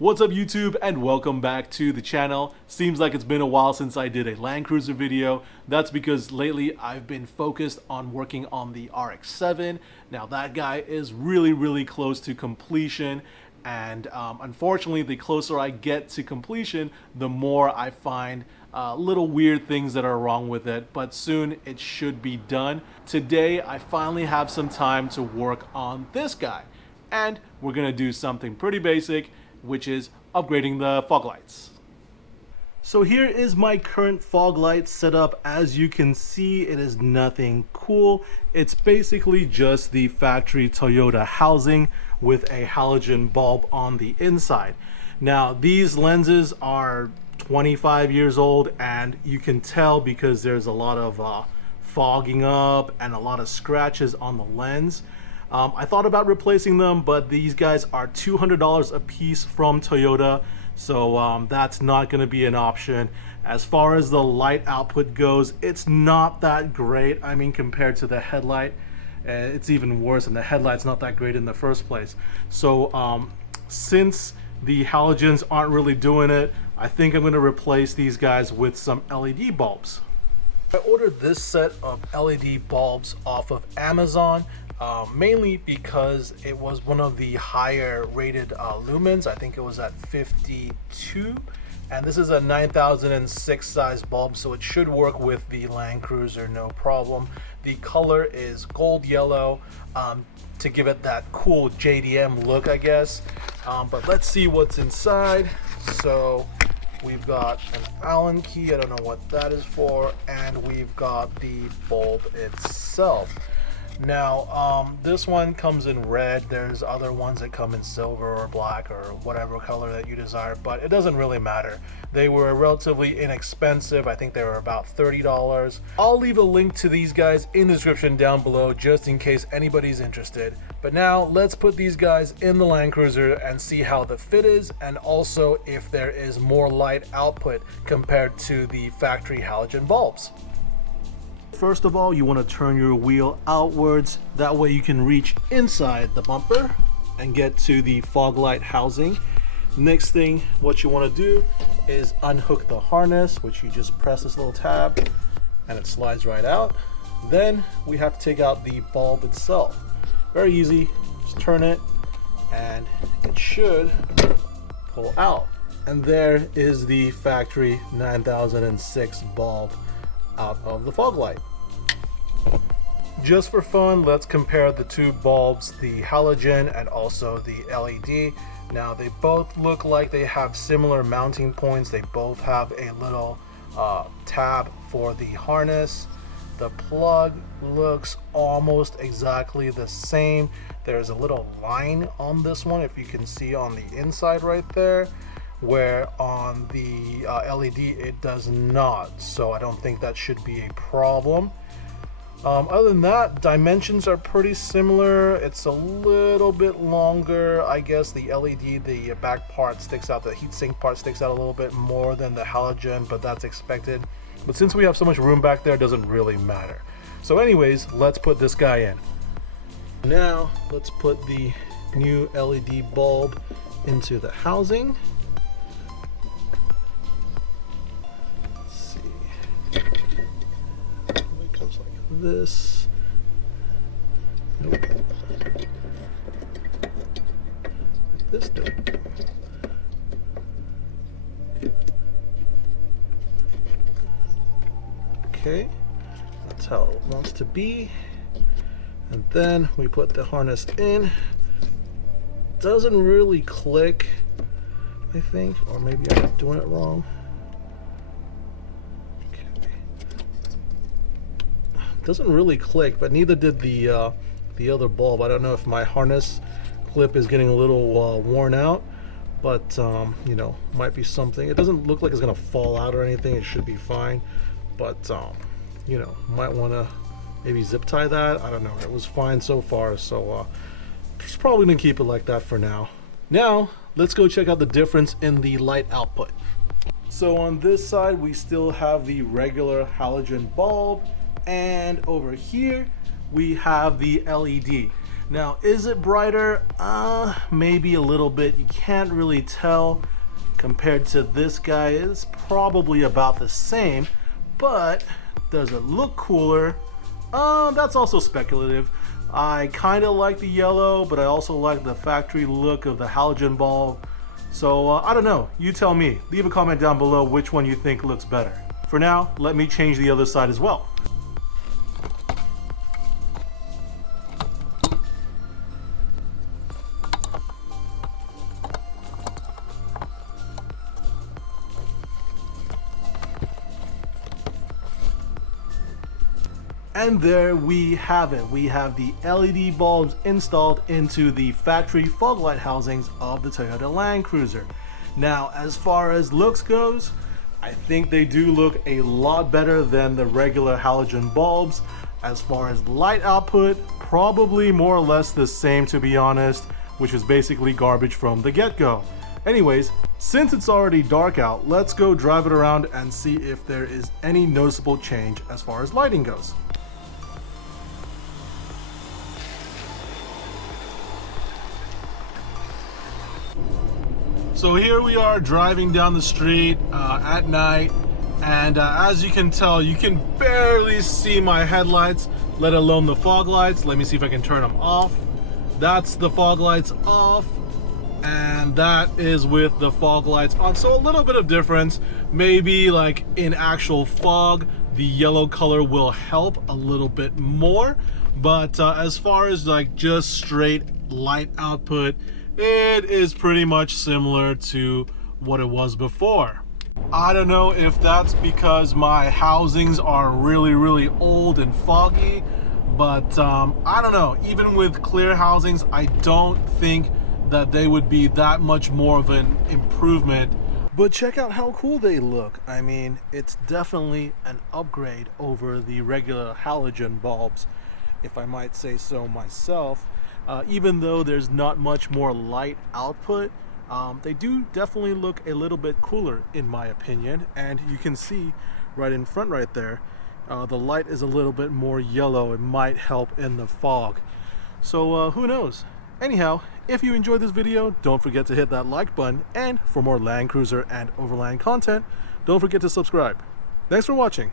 What's up YouTube, and welcome back to the channel. Seems like it's been a while since I did a Land Cruiser video. That's because lately I've been focused on working on the RX-7. Now that guy is really close to completion, and unfortunately the closer I get to completion, the more I find little weird things that are wrong with it, but soon it should be done. Today I finally have some time to work on this guy, and we're gonna do something pretty basic, which is upgrading the fog lights. So here is my current fog light setup. As you can see, it is nothing cool. It's basically just the factory Toyota housing with a halogen bulb on the inside. Now these lenses are 25 years old, and you can tell because there's a lot of fogging up and a lot of scratches on the lens. I thought about replacing them, but these guys are $200 a piece from Toyota, so that's not going to be an option. As far as the light output goes, it's not that great. I mean, compared to the headlight, it's even worse, and the headlight's not that great in the first place. So since the halogens aren't really doing it, I think I'm going to replace these guys with some LED bulbs. I ordered this set of LED bulbs off of Amazon. Mainly because it was one of the higher rated lumens. I think it was at 52, and this is a 9006 size bulb, so it should work with the Land Cruiser no problem. The color is gold yellow to give it that cool JDM look, I guess. But let's see what's inside. So we've got an Allen key, I don't know what that is for, and we've got the bulb itself. Now this one comes in red. There's other ones that come in silver or black or whatever color that you desire, but it doesn't really matter. They were relatively inexpensive. I think they were about $30. I'll leave a link to these guys in the description down below just in case anybody's interested. But now let's put these guys in the Land Cruiser and see how the fit is, and also if there is more light output compared to the factory halogen bulbs. First of all, you want to turn your wheel outwards. That way you can reach inside the bumper and get to the fog light housing. Next thing, what you want to do is unhook the harness, which you just press this little tab and it slides right out. Then we have to take out the bulb itself. Very easy, just turn it and it should pull out. And there is the factory 9006 bulb out of the fog light. Just for fun, let's compare the two bulbs, the halogen and also the LED. Now they both look like they have similar mounting points. They both have a little tab for the harness. The plug looks almost exactly the same. There's a little line on this one, if you can see on the inside right there, where on the LED it does not, so I don't think that should be a problem. Other than that, dimensions are pretty similar. It's a little bit longer. I guess the LED, the back part sticks out, the heatsink part sticks out a little bit more than the halogen, but that's expected. But since we have so much room back there, it doesn't really matter. So anyways, let's put this guy in. Now let's put the new LED bulb into the housing. This. Nope. This does. Okay, that's how it wants to be. And then we put the harness in. Doesn't really click, I think, or maybe I'm doing it wrong. Doesn't really click, but neither did the other bulb. I don't know if my harness clip is getting a little worn out, but you know, might be something. It doesn't look like it's gonna fall out or anything. It should be fine, but you know, might want to maybe zip tie that. I don't know. It was fine so far, so just probably gonna keep it like that for now. Now let's go check out the difference in the light output. So on this side we still have the regular halogen bulb, and over here we have the LED. Now, is it brighter? Maybe a little bit. You can't really tell. Compared to this guy, it's probably about the same, but does it look cooler? That's also speculative. I kind of like the yellow, but I also like the factory look of the halogen bulb. So I don't know, you tell me. Leave a comment down below which one you think looks better. For now, let me change the other side as well. And there we have it. We have the LED bulbs installed into the factory fog light housings of the Toyota Land Cruiser. Now, as far as looks goes, I think they do look a lot better than the regular halogen bulbs. As far as light output, probably more or less the same, to be honest, which is basically garbage from the get-go. Anyways, since it's already dark out, let's go drive it around and see if there is any noticeable change as far as lighting goes. So here we are driving down the street at night, and as you can tell, you can barely see my headlights, let alone the fog lights. Let me see if I can turn them off. That's the fog lights off, and that is with the fog lights on. So a little bit of difference. Maybe like in actual fog, the yellow color will help a little bit more, but as far as like just straight light output, it is pretty much similar to what it was before. I don't know if that's because my housings are really old and foggy, but I don't know. Even with clear housings, I don't think that they would be that much more of an improvement. But check out how cool they look. I mean, it's definitely an upgrade over the regular halogen bulbs, if I might say so myself. Even though there's not much more light output, they do definitely look a little bit cooler in my opinion. And you can see right in front right there, the light is a little bit more yellow. It might help in the fog. So who knows? Anyhow, if you enjoyed this video, don't forget to hit that like button. And for more Land Cruiser and Overland content, don't forget to subscribe. Thanks for watching.